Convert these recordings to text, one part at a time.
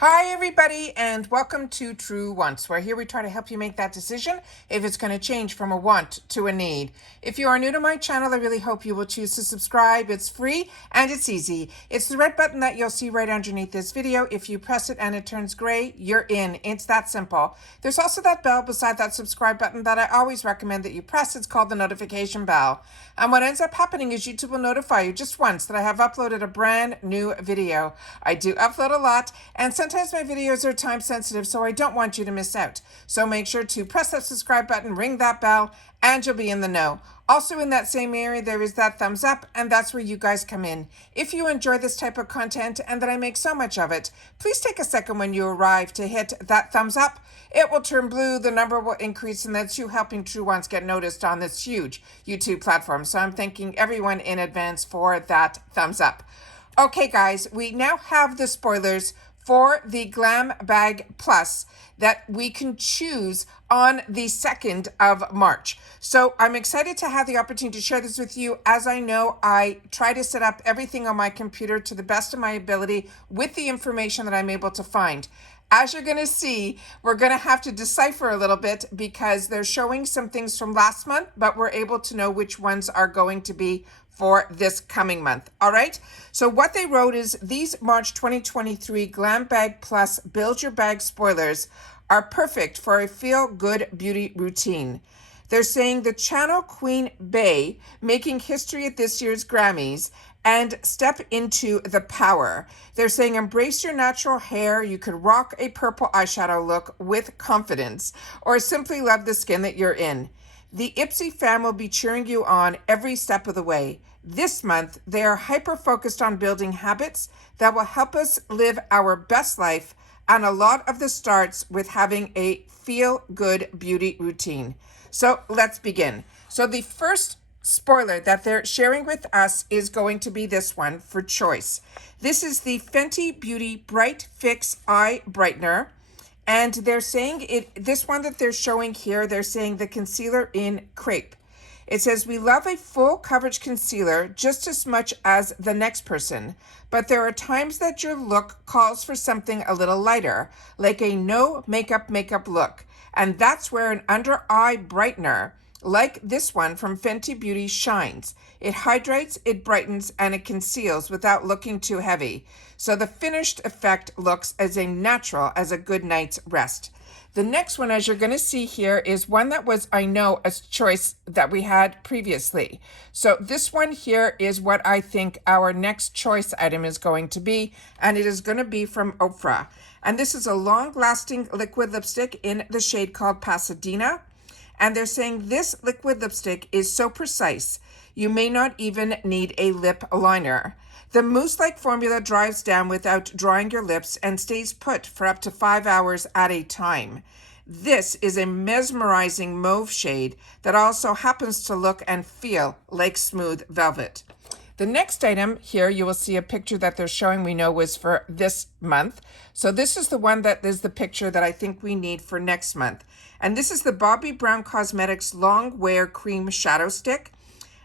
Hi everybody and welcome to True Wants, where here we try to help you make that decision if it's going to change from a want to a need. If you are new to my channel, I really hope you will choose to subscribe. It's free and it's easy. It's the red button that you'll see right underneath this video. If you press it and it turns gray, you're in. It's that simple. There's also that bell beside that subscribe button that I always recommend that you press. It's called the notification bell. And what ends up happening is YouTube will notify you just once that I have uploaded a brand new video. I do upload a lot, and sometimes my videos are time sensitive, so I don't want you to miss out. So make sure to press that subscribe button, ring that bell, and you'll be in the know. Also in that same area, there is that thumbs up, and that's where you guys come in. If you enjoy this type of content and that I make so much of it, please take a second when you arrive to hit that thumbs up. It will turn blue, the number will increase, and that's you helping True Ones get noticed on this huge YouTube platform. So I'm thanking everyone in advance for that thumbs up. Okay, guys, we now have the spoilers for the GLAMBAG Plus that we can choose on the 2nd of March. So I'm excited to have the opportunity to share this with you. As I know, I try to set up everything on my computer to the best of my ability with the information that I'm able to find. As you're going to see, we're going to have to decipher a little bit because they're showing some things from last month, but we're able to know which ones are going to be for this coming month. All right. So what they wrote is these March 2023 GLAMBAG Plus Build Your Bag spoilers are perfect for a feel-good beauty routine. They're saying the Channel Queen Bey making history at this year's Grammys and step into the power. They're saying embrace your natural hair. You could rock a purple eyeshadow look with confidence or simply love the skin that you're in. The IPSY fam will be cheering you on every step of the way. This month, they are hyper-focused on building habits that will help us live our best life, and a lot of this starts with having a feel-good beauty routine. So let's begin. So the first spoiler that they're sharing with us is going to be this one for choice. This is the Fenty Beauty Bright Fix Eye Brightener. And they're saying this one that they're showing here, they're saying the concealer in crepe. It says, we love a full coverage concealer just as much as the next person, but there are times that your look calls for something a little lighter, like a no makeup look. And that's where an under eye brightener, like this one from Fenty Beauty, shines. It hydrates, it brightens, and it conceals without looking too heavy. So the finished effect looks as natural as a good night's rest. The next one, as you're going to see here, is one that was, I know, a choice that we had previously. So this one here is what I think our next choice item is going to be, and it is going to be from Oprah. And this is a long-lasting liquid lipstick in the shade called Pasadena. And they're saying this liquid lipstick is so precise, you may not even need a lip liner. The mousse-like formula dries down without drying your lips and stays put for up to 5 hours at a time. This is a mesmerizing mauve shade that also happens to look and feel like smooth velvet. The next item here, you will see a picture that they're showing we know was for this month. So this is the one that is the picture that I think we need for next month. And this is the Bobbi Brown Cosmetics Long Wear Cream Shadow Stick.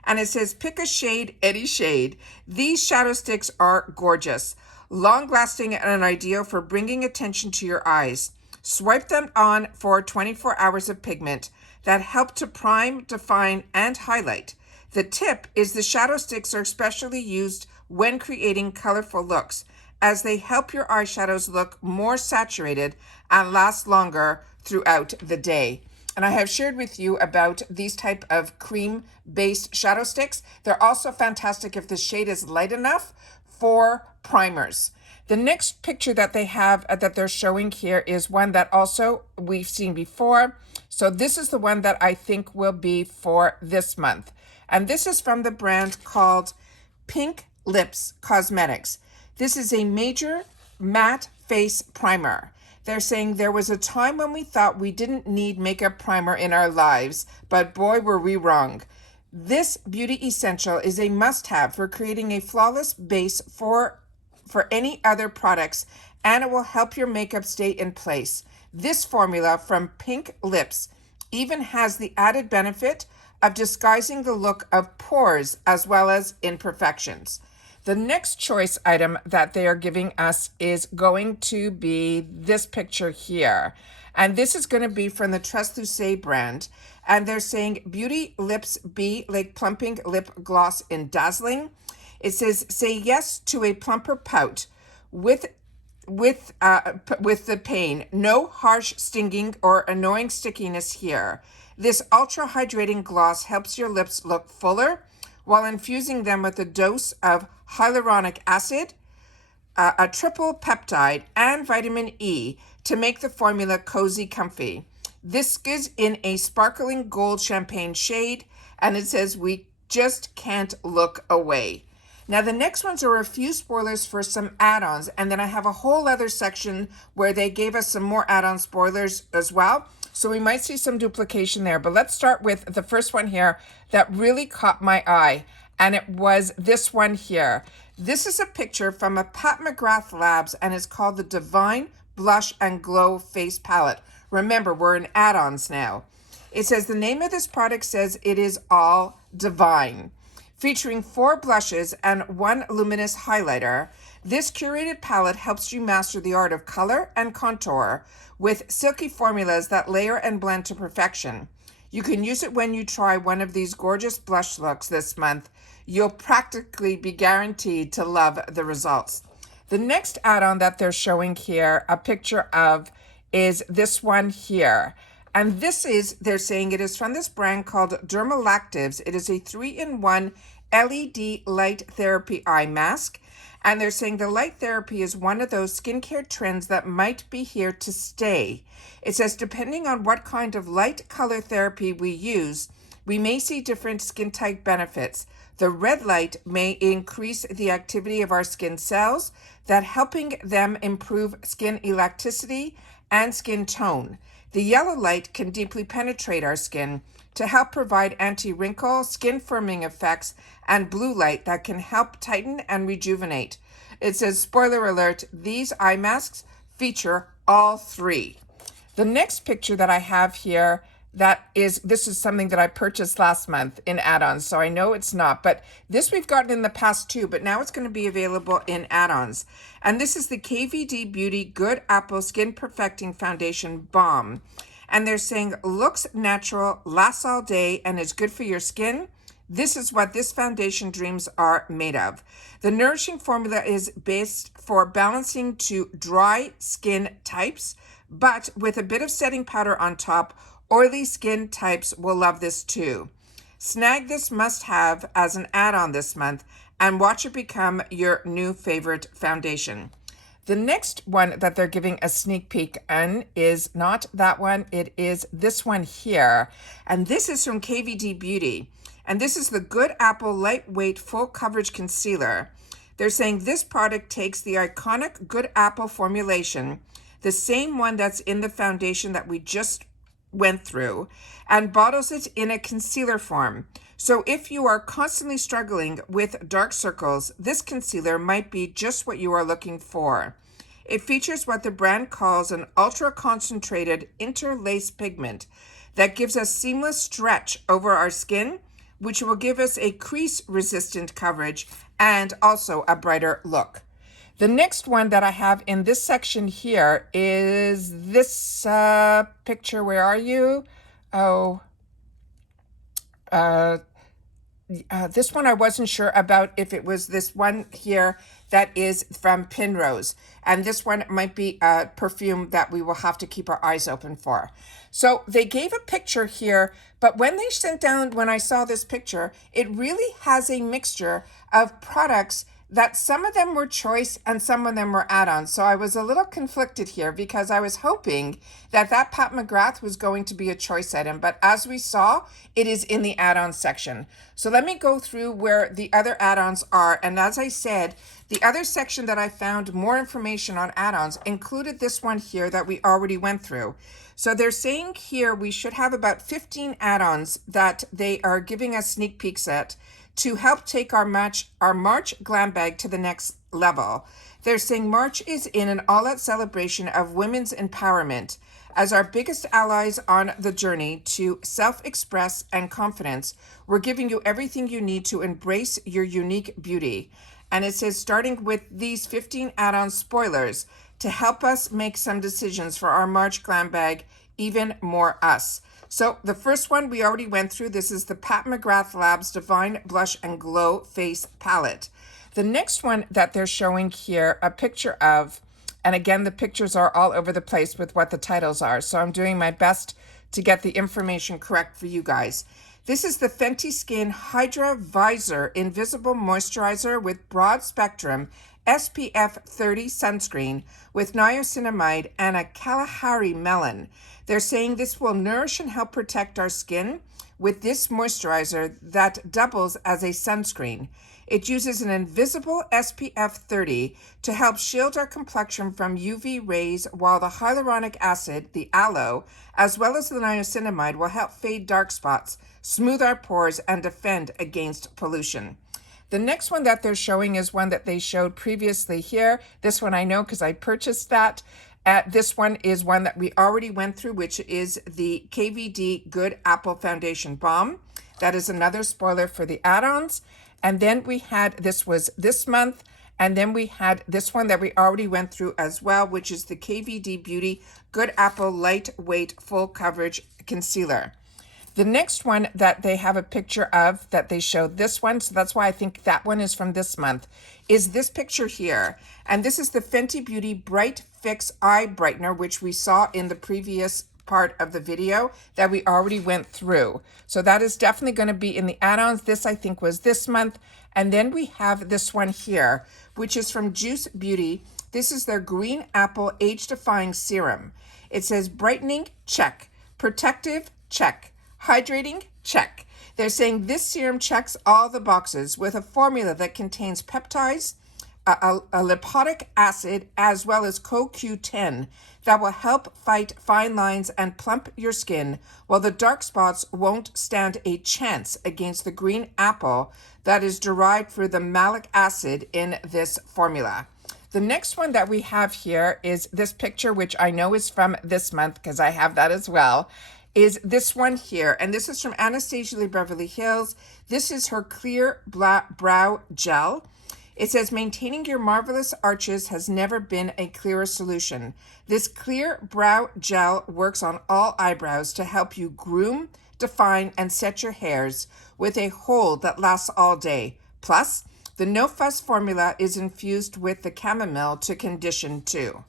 And it says, pick a shade, any shade. These shadow sticks are gorgeous, long-lasting and ideal for bringing attention to your eyes. Swipe them on for 24 hours of pigment that help to prime, define, and highlight. The tip is the shadow sticks are especially used when creating colorful looks, as they help your eyeshadows look more saturated and last longer throughout the day. And I have shared with you about these type of cream-based shadow sticks. They're also fantastic if the shade is light enough for primers. The next picture that they have that they're showing here is one that also we've seen before. So this is the one that I think will be for this month. And this is from the brand called Pink Lips Cosmetics. This is a major matte face primer. They're saying there was a time when we thought we didn't need makeup primer in our lives, but boy, were we wrong. This beauty essential is a must-have for creating a flawless base for any other products, and it will help your makeup stay in place. This formula from Pink Lips even has the added benefit of disguising the look of pores as well as imperfections. The next choice item that they are giving us is going to be this picture here. And this is going to be from the Translucé brand. And they're saying Beauty Lips Be Like Plumping Lip Gloss in Dazzling. It says, say yes to a plumper pout with the pain. No harsh stinging or annoying stickiness here. This ultra hydrating gloss helps your lips look fuller while infusing them with a dose of hyaluronic acid, a triple peptide, and vitamin E to make the formula cozy comfy. This is in a sparkling gold champagne shade, and it says we just can't look away. Now the next ones are a few spoilers for some add-ons, and then I have a whole other section where they gave us some more add-on spoilers as well. So we might see some duplication there, but let's start with the first one here that really caught my eye, and it was this one here. This is a picture from a McGrath Labs, and it's called the Divine Blush and Glow Face Palette. Remember, we're in add-ons now. It says the name of this product says it is all divine. Featuring 4 blushes and 1 luminous highlighter, this curated palette helps you master the art of color and contour with silky formulas that layer and blend to perfection. You can use it when you try one of these gorgeous blush looks this month. You'll practically be guaranteed to love the results. The next add-on that they're showing here a picture of is this one here. And this is, they're saying it is from this brand called Dermalectives. It is a 3-in-1 LED light therapy eye mask. And they're saying the light therapy is one of those skincare trends that might be here to stay. It says, depending on what kind of light color therapy we use, we may see different skin type benefits. The red light may increase the activity of our skin cells, that helping them improve skin elasticity and skin tone. The yellow light can deeply penetrate our skin to help provide anti-wrinkle, skin firming effects, and blue light that can help tighten and rejuvenate. It says, spoiler alert, these eye masks feature all 3. The next picture that I have here, this is something that I purchased last month in add-ons, so I know it's not, but this we've gotten in the past too, but now it's going to be available in add-ons. And this is the KVD Beauty Good Apple Skin Perfecting Foundation Balm. And they're saying looks natural, lasts all day, and is good for your skin. This is what this foundation dreams are made of. The nourishing formula is based for balancing to dry skin types, but with a bit of setting powder on top. Oily skin types will love this too. Snag this must-have as an add-on this month and watch it become your new favorite foundation. The next one that they're giving a sneak peek on is not that one. It is this one here. And this is from KVD Beauty. And this is the Good Apple Lightweight Full Coverage Concealer. They're saying this product takes the iconic Good Apple formulation, the same one that's in the foundation that we just went through, and bottles it in a concealer form. So if you are constantly struggling with dark circles, this concealer might be just what you are looking for. It features what the brand calls an ultra-concentrated interlace pigment that gives us seamless stretch over our skin, which will give us a crease-resistant coverage and also a brighter look. The next one that I have in this section here is this picture. Where are you? This one I wasn't sure about if it was this one here that is from Penrose. And this one might be a perfume that we will have to keep our eyes open for. So they gave a picture here, but when I saw this picture, it really has a mixture of products that some of them were choice and some of them were add-ons. So I was a little conflicted here because I was hoping that Pat McGrath was going to be a choice item. But as we saw, it is in the add-on section. So let me go through where the other add-ons are. And as I said, the other section that I found more information on add-ons included this one here that we already went through. So they're saying here we should have about 15 add-ons that they are giving us sneak peeks at to help take our March GLAMBAG to the next level. They're saying March is in an all-out celebration of women's empowerment. As our biggest allies on the journey to self-express and confidence, we're giving you everything you need to embrace your unique beauty. And it says, starting with these 15 add-on spoilers to help us make some decisions for our March glam bag, even more us. So the first one we already went through. This is the Pat McGrath Labs Divine Blush and Glow Face Palette. The next one that they're showing here a picture of, and again, the pictures are all over the place with what the titles are. So I'm doing my best to get the information correct for you guys. This is the Fenty Skin Hydra Visor Invisible Moisturizer with Broad Spectrum SPF 30 Sunscreen with niacinamide and a Kalahari melon. They're saying this will nourish and help protect our skin with this moisturizer that doubles as a sunscreen. It uses an invisible SPF 30 to help shield our complexion from UV rays, while the hyaluronic acid, the aloe, as well as the niacinamide will help fade dark spots, smooth our pores, and defend against pollution. The next one that they're showing is one that they showed previously here. This one I know because I purchased that. This one is one that we already went through, which is the KVD Good Apple Foundation Balm. That is another spoiler for the add-ons. And then we had, this was this month, and then we had this one that we already went through as well, which is the KVD Beauty Good Apple Lightweight Full Coverage Concealer. The next one that they have a picture of, that they showed this one, so that's why I think that one is from this month, is this picture here. And this is the Fenty Beauty Bright Fix Eye Brightener, which we saw in the previous part of the video that we already went through. So that is definitely going to be in the add-ons. This I think was this month. And then we have this one here, which is from Juice Beauty. This is their Green Apple Age Defying Serum. It says brightening, check. Protective, check. Hydrating, check. They're saying this serum checks all the boxes with a formula that contains peptides, a lipoic acid, as well as CoQ10 that will help fight fine lines and plump your skin, while the dark spots won't stand a chance against the green apple that is derived from the malic acid in this formula. The next one that we have here is this picture, which I know is from this month because I have that as well, is this one here. And this is from Anastasia Beverly Hills. This is her clear brow gel. It says, maintaining your marvelous arches has never been a clearer solution. This clear brow gel works on all eyebrows to help you groom, define, and set your hairs with a hold that lasts all day. Plus, the no fuss formula is infused with the chamomile to condition too.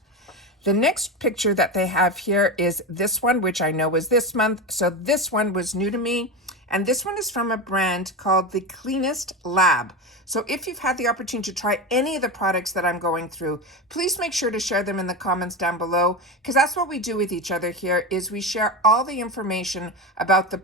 The next picture that they have here is this one, which I know was this month. So this one was new to me. And this one is from a brand called the Cleanest Lab. So if you've had the opportunity to try any of the products that I'm going through, please make sure to share them in the comments down below, because that's what we do with each other here, is we share all the information about the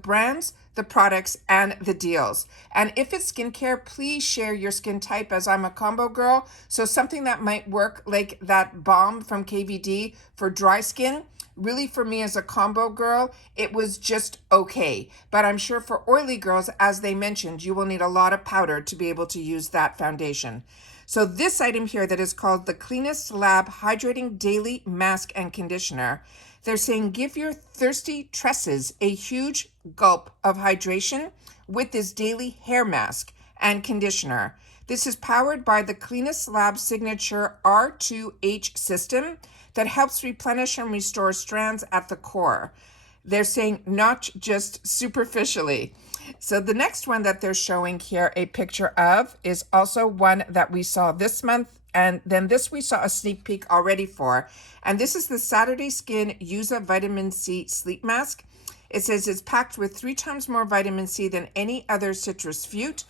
brands, the products, and the deals. And if it's skincare, please share your skin type, as I'm a combo girl. So something that might work, like that balm from KVD for dry skin, really for me as a combo girl, it was just okay. But I'm sure for oily girls, as they mentioned, you will need a lot of powder to be able to use that foundation. So this item here that is called the Cleanest Lab Hydrating Daily Mask and Conditioner, they're saying give your thirsty tresses a huge gulp of hydration with this daily hair mask and conditioner. This is powered by the Cleanest Lab signature R2H system that helps replenish and restore strands at the core. They're saying not just superficially. So the next one that they're showing here a picture of is also one that we saw this month. And then this we saw a sneak peek already for. And this is the Saturday Skin Yuza Vitamin C Sleep Mask. It says it's packed with 3 times more vitamin C than any other citrus fruit.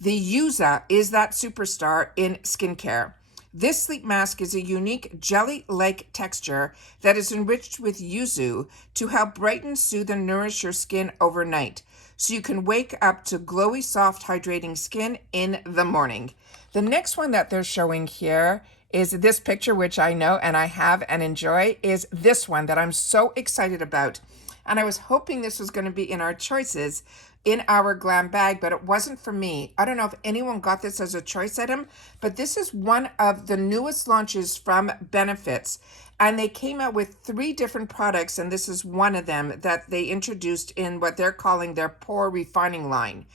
The Yuza is that superstar in skincare. This sleep mask is a unique jelly-like texture that is enriched with yuzu to help brighten, soothe, and nourish your skin overnight, so you can wake up to glowy, soft, hydrating skin in the morning. The next one that they're showing here is this picture, which I know and I have and enjoy, is this one that I'm so excited about. And I was hoping this was going to be in our choices in our glam bag, but it wasn't for me. I don't know if anyone got this as a choice item, but this is one of the newest launches from Benefits. And they came out with 3 different products, and this is one of them that they introduced in what they're calling their pore refining line.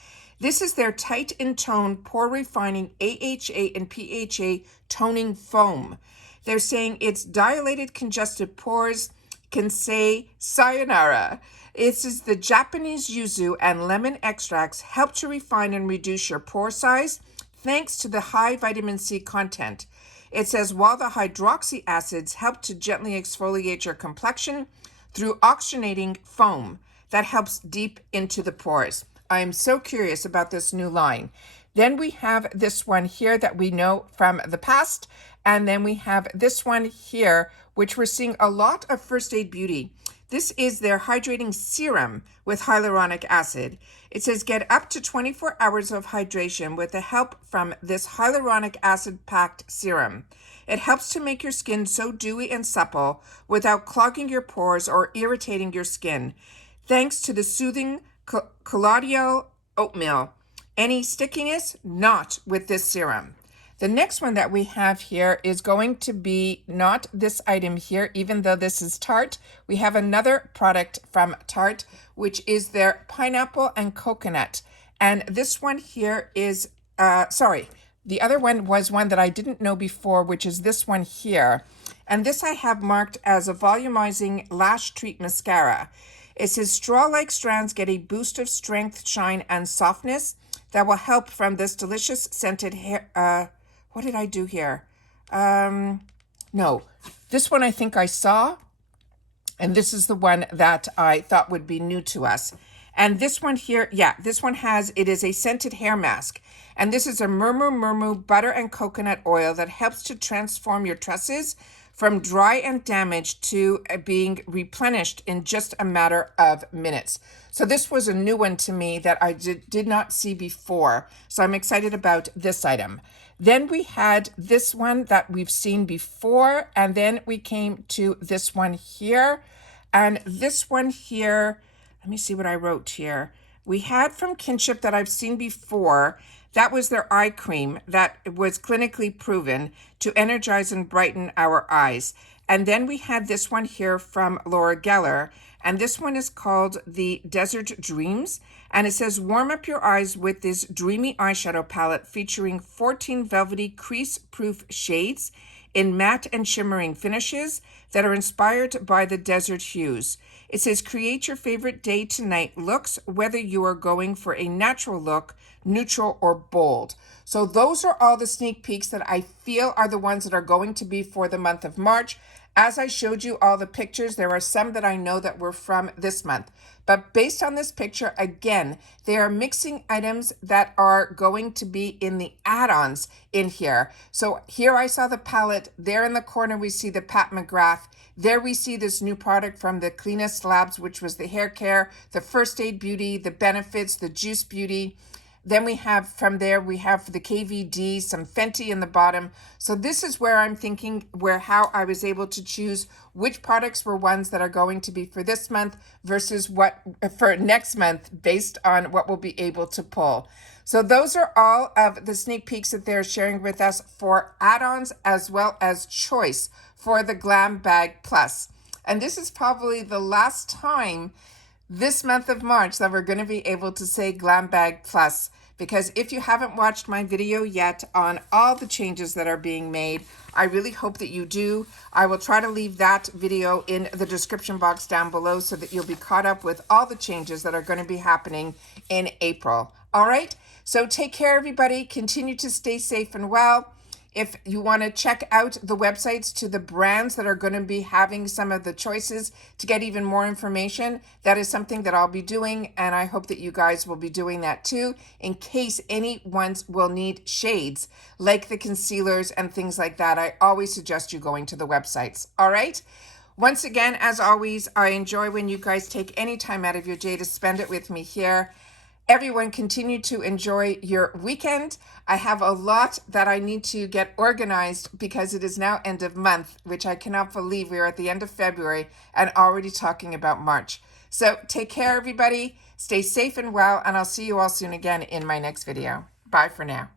This is their Tight in Tone Pore Refining AHA and PHA Toning Foam. They're saying it's dilated congested pores can say sayonara. This is the Japanese yuzu and lemon extracts help to refine and reduce your pore size thanks to the high vitamin C content. It says while the hydroxy acids help to gently exfoliate your complexion through oxygenating foam that helps deep into the pores. I am so curious about this new line. Then we have this one here that we know from the past. And then we have this one here, which we're seeing a lot of First Aid Beauty. This is their Hydrating Serum with hyaluronic acid. It says get up to 24 hours of hydration with the help from this hyaluronic acid-packed serum. It helps to make your skin so dewy and supple without clogging your pores or irritating your skin. Thanks to the soothing colloidal oatmeal. Any stickiness? Not with this serum. The next one that we have here is going to be not this item here, even though this is Tarte. We have another product from Tarte, which is their pineapple and coconut. And this one here is, the other one was one that I didn't know before, which is this one here. And this I have marked as a volumizing lash treat mascara. It says straw-like strands get a boost of strength, shine, and softness that will help from this delicious scented hair. What did I do here? No, this one I think I saw, and this is the one that I thought would be new to us. And this one here, yeah, this one it is a scented hair mask. And this is a Murmur butter and coconut oil that helps to transform your tresses from dry and damaged to being replenished in just a matter of minutes. So this was a new one to me that I did not see before. So I'm excited about this item. Then we had this one that we've seen before, and then we came to this one here. And this one here, let me see what I wrote here. We had from Kinship that I've seen before. That was their eye cream that was clinically proven to energize and brighten our eyes. And then we had this one here from Laura Geller, and this one is called the Desert Dreams. And it says, warm up your eyes with this dreamy eyeshadow palette featuring 14 velvety crease-proof shades in matte and shimmering finishes that are inspired by the desert hues. It says, create your favorite day to night looks, whether you are going for a natural look, neutral, or bold. So those are all the sneak peeks that I feel are the ones that are going to be for the month of March. As I showed you all the pictures, there are some that I know that were from this month. But based on this picture, again, they are mixing items that are going to be in the add-ons in here. So here I saw the palette. There in the corner, we see the Pat McGrath. There we see this new product from the Cleanest Labs, which was the hair care, the First Aid Beauty, the Benefits, the Juice Beauty. Then we have from there, we have the KVD, some Fenty in the bottom. So this is where I'm thinking how I was able to choose which products were ones that are going to be for this month versus what for next month based on what we'll be able to pull. So those are all of the sneak peeks that they're sharing with us for add-ons as well as choice for the GLAMBAG Plus. And this is probably the last time this month of March that we're going to be able to say GLAMBAG Plus, because if you haven't watched my video yet on all the changes that are being made, I really hope that you do. I will try to leave that video in the description box down below so that you'll be caught up with all the changes that are going to be happening in April. All right, so take care, everybody. Continue to stay safe and well. If you want to check out the websites to the brands that are going to be having some of the choices to get even more information, that is something that I'll be doing, and I hope that you guys will be doing that too, in case any ones will need shades, like the concealers and things like that. I always suggest you going to the websites, all right? Once again, as always, I enjoy when you guys take any time out of your day to spend it with me here. Everyone, continue to enjoy your weekend. I have a lot that I need to get organized because it is now end of month, which I cannot believe we are at the end of February and already talking about March. So take care, everybody. Stay safe and well, and I'll see you all soon again in my next video. Bye for now.